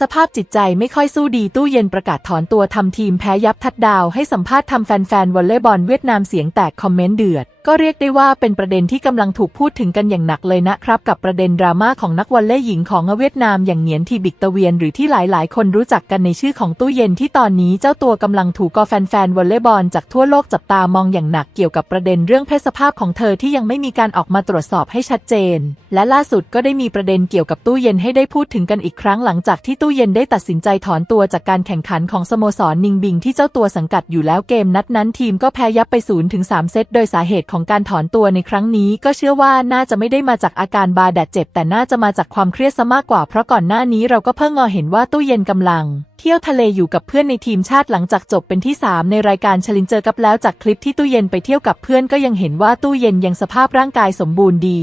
สภาพจิตใจไม่ค่อยสู้ดีตู้เย็นประกาศถอนตัวทำทีมแพ้ยับทัดดาวให้สัมภาษณ์ทำแฟนๆวอลเลย์บอลเวียดนามเสียงแตกคอมเมนต์เดือดก็เรียกได้ว่าเป็นประเด็นที่กำลังถูกพูดถึงกันอย่างหนักเลยนะครับ กับประเด็นดราม่าของนักวอลเลย์หญิงของเวียดนามอย่างเหนียนทีบิกตะเวียนหรือที่หลายๆ คนรู้จักกันในชื่อของตู้เย็นที่ตอนนี้เจ้าตัวกำลังถูกกอแฟนๆวอลเลย์บอลจากทั่วโลกจับตามองอย่างหนักเกี่ยวกับประเด็นเรื่องเพศสภาพของเธอที่ยังไม่มีการออกมาตรวจสอบให้ชัดเจน และล่าสุดก็ได้มีประเด็นเกี่ยวกับตู้เย็นให้ได้พูดถึงกันอีกครั้งหลังจากที่ตู้เย็นได้ตัดสินใจถอนตัวจากการแข่งขันของสโมสรนิงบิงที่เจ้าตัวสังกัดอยู่แล้วเกมนัดนั้นทีมก็แพ้ยับไป0ูนถึงสเซตโดยสาเหตุของการถอนตัวในครั้งนี้ก็เชื่อว่าน่าจะไม่ได้มาจากอาการบาดเจ็บ แต่น่าจะมาจากความเครียดซะมากกว่า เพราะก่อนหน้านี้เราก็เพิ่งงอเห็นว่าตู้เย็นกำลัง เที่ยวทะเลอยู่กับเพื่อนในทีมชาติหลังจากจบเป็นที่ 3 ในรายการชลินเจอกับแล้วจากคลิปที่ตู้เย็นไปเที่ยวกับเพื่อนก็ยังเห็นว่าตู้เย็นยังสภาพร่างกายสมบูรณ์ดี